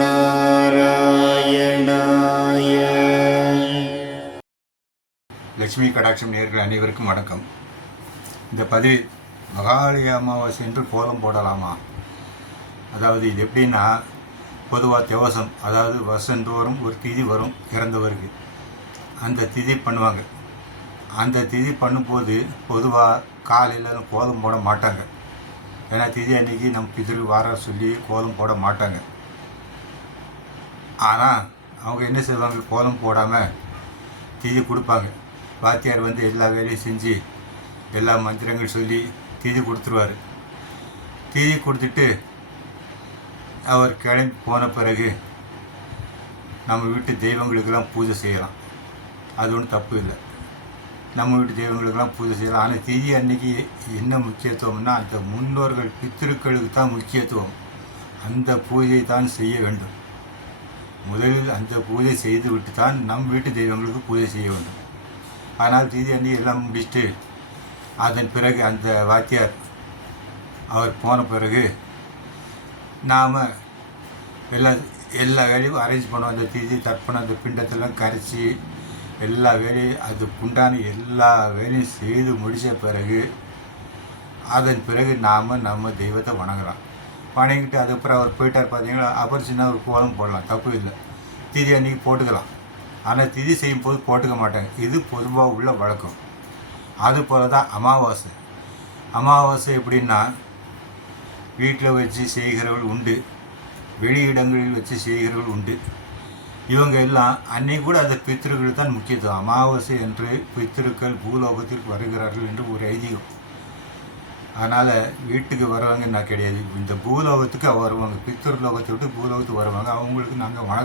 நாராயணாய லட்சுமி கடாட்சம் நேர்கள் அனைவருக்கும் வணக்கம். இந்த பதிவு மகாலி அமாவாசை என்று கோலம் போடலாமா? அதாவது இது எப்படின்னா பொதுவாக திவசம் அதாவது வருஷந்தோறும் ஒரு திதி வரும் இறந்தவருக்கு. அந்த திதி பண்ணுவாங்க. அந்த திதி பண்ணும்போது பொதுவாக காலையில் கோலம் போட மாட்டாங்க. ஏன்னா திதி அன்னைக்கு நம்ம பிதிரு வார சொல்லி கோலம் போட மாட்டாங்க. ஆனால் அவங்க என்ன செய்வாங்க? கோலம் போடாமல் திதி கொடுப்பாங்க. வாத்தியார் வந்து எல்லா வேலையும் செஞ்சு எல்லா மந்திரங்கள் சொல்லி திதி கொடுத்துருவார். திதி கொடுத்துட்டு அவர் கிளம்பி போன பிறகு நம்ம வீட்டு தெய்வங்களுக்கெல்லாம் பூஜை செய்யலாம். அது ஒன்றும் தப்பு இல்லை. நம்ம வீட்டு தெய்வங்களுக்கெல்லாம் பூஜை செய்யலாம். ஆனால் திதி அன்னைக்கு என்ன முக்கியத்துவம்னா அந்த முன்னோர்கள் பித்திருக்களுக்கு தான் முக்கியத்துவம். அந்த பூஜையை தான் செய்ய வேண்டும். முதலில் அந்த பூஜை செய்து விட்டு தான் நம் வீட்டு தெய்வங்களுக்கு பூஜை செய்ய வேண்டும். ஆனால் தீதி அன்னைக்கு எல்லாம் முடிச்சுட்டு அதன் பிறகு அந்த வாத்தியார் அவர் போன பிறகு நாம் எல்லா எல்லா வேலையும் அரேஞ்ச் பண்ணுவோம். அந்த தீதி தர்ப்பணம் அந்த பிண்டத்தெல்லாம் கரைச்சி எல்லா வேலையும் அதுக்குண்டான எல்லா வேலையும் செய்து முடித்த பிறகு அதன் பிறகு நாம் நம்ம தெய்வத்தை வணங்கலாம். வணங்கிட்டு அதுக்கப்புறம் அவர் போயிட்டார் பார்த்தீங்களா அப்புறம் சின்ன ஒரு கோலம் போடலாம். தப்பு இல்லை. திதி அன்னைக்கு போட்டுக்கலாம். ஆனால் திதி செய்யும் போது போட்டுக்க மாட்டாங்க. இது பொதுவாக உள்ள வழக்கம். அது போல தான் அமாவாசை. அமாவாசை எப்படின்னா வீட்டில் வச்சு செய்கிறவர்கள் உண்டு. வெளியிடங்களில் வச்சு செய்கிறவர்கள் உண்டு. இவங்க எல்லாம் அன்னைக்கு கூட அந்த பித்திருக்கள் தான் முக்கியத்துவம். அமாவாசை என்று பித்திருக்கள் பூலோகத்திற்கு வருகிறார்கள் என்று ஒரு ஐதீகம். அதனால் வீட்டுக்கு வருவாங்க நான் கிடையாது. இந்த பூலோகத்துக்கு வருவாங்க. பித்திருலோகத்தை விட்டு பூலோகத்துக்கு வருவாங்க. அவங்களுக்கு நாங்கள் வண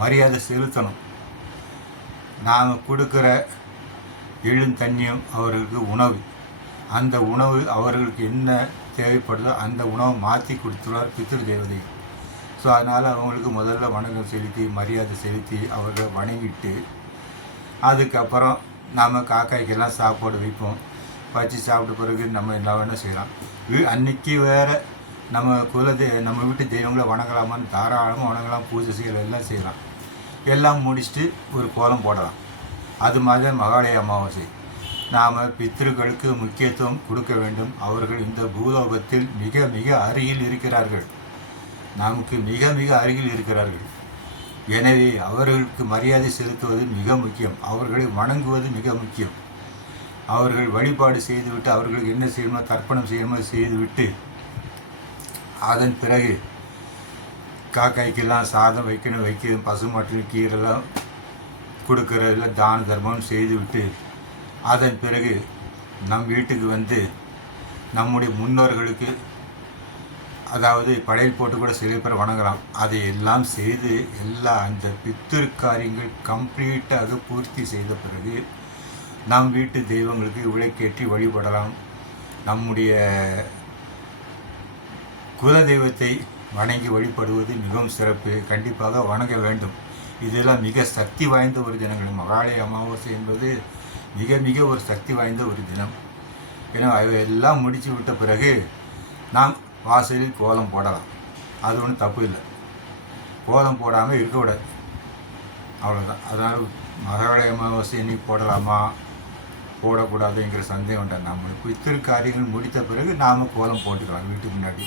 மரியாதை செலுத்தணும். நாம் கொடுக்குற எழும் தண்ணியும் அவர்களுக்கு உணவு. அந்த உணவு அவர்களுக்கு என்ன தேவைப்படுதோ அந்த உணவை மாற்றி கொடுத்துள்ளார் பித்திரு தேவதை ஸோ அதனால் அவங்களுக்கு முதல்ல வணக்கம் செலுத்தி மரியாதை செலுத்தி அவர்களை வணங்கிட்டு அதுக்கப்புறம் நாம் காக்காய்க்கெல்லாம் சாப்பாடு வைப்போம். வச்சு சாப்பிட்ட பிறகு நம்ம என்ன வேணால் செய்யலாம். அன்னைக்கு வேறு நம்ம குலதெ நம்ம வீட்டு தெய்வங்களை வணங்கலாமான்னு தாராளமாக வணங்கலாம். பூஜை செய்யலாம் எல்லாம் செய்யலாம். எல்லாம் முடிச்சுட்டு ஒரு கோலம் போடலாம். அது மாதிரி தான் மகாலய அமாவாசை. நாம் பித்திருக்களுக்கு முக்கியத்துவம் கொடுக்க வேண்டும். அவர்கள் இந்த பூலோகத்தில் மிக மிக அருகில் இருக்கிறார்கள். நமக்கு மிக மிக அருகில் இருக்கிறார்கள். எனவே அவர்களுக்கு மரியாதை செலுத்துவது மிக முக்கியம். அவர்களை வணங்குவது மிக முக்கியம். அவர்கள் வழிபாடு செய்துவிட்டு அவர்களுக்கு என்ன செய்யணுமோ தர்ப்பணம் செய்யணுமோ செய்துவிட்டு அதன் பிறகு காக்காய்க்கெல்லாம் சாதம் வைக்கணும் வைக்கணும் பசுமாட்டில் கீரெல்லாம் கொடுக்கறதில் தான தர்மம் செய்துவிட்டு அதன் பிறகு நம் வீட்டுக்கு வந்து நம்முடைய முன்னோர்களுக்கு அதாவது படையல் போட்டு கூட சில பேர் வணங்கலாம். அதை எல்லாம் செய்து எல்லா அந்த பித்திருக்காரியங்கள் கம்ப்ளீட்டாக பூர்த்தி செய்த பிறகு நம் வீட்டு தெய்வங்களுக்கு விளக்கேற்றி வழிபடலாம். நம்முடைய குல தெய்வத்தை வணங்கி வழிபடுவது மிகவும் சிறப்பு. கண்டிப்பாக வணங்க வேண்டும். இதெல்லாம் மிக சக்தி வாய்ந்த ஒரு தினங்கள் மகாலய அமாவாசை என்பது மிக மிக ஒரு சக்தி வாய்ந்த ஒரு தினம். ஏன்னா அவையெல்லாம் முடித்து விட்ட பிறகு நாம் வாசலில் கோலம் போடலாம். அது ஒன்றும் தப்பு இல்லை. கோலம் போடாமல் இருக்கக்கூடாது அவ்வளோதான் அதனால் மகாலய அமாவாசை இன்னைக்கு போடலாமா? போடக்கூடாதுங்கிற சந்தேகம் உண்டா நம்ம இத்திரு காரியங்கள் முடித்த பிறகு நாம் கோலம் போட்டுக்கலாம் வீட்டுக்கு முன்னாடி.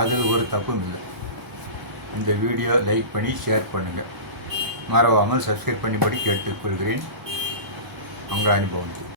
அது ஒரு தப்பும் இல்லை. இந்த வீடியோ லைக் பண்ணி ஷேர் பண்ணுங்கள் மறவாமல் சப்ஸ்கிரைப் பண்ணிபடி கேட்டுக்கொள்கிறேன். உங்கள் அனுபவம்.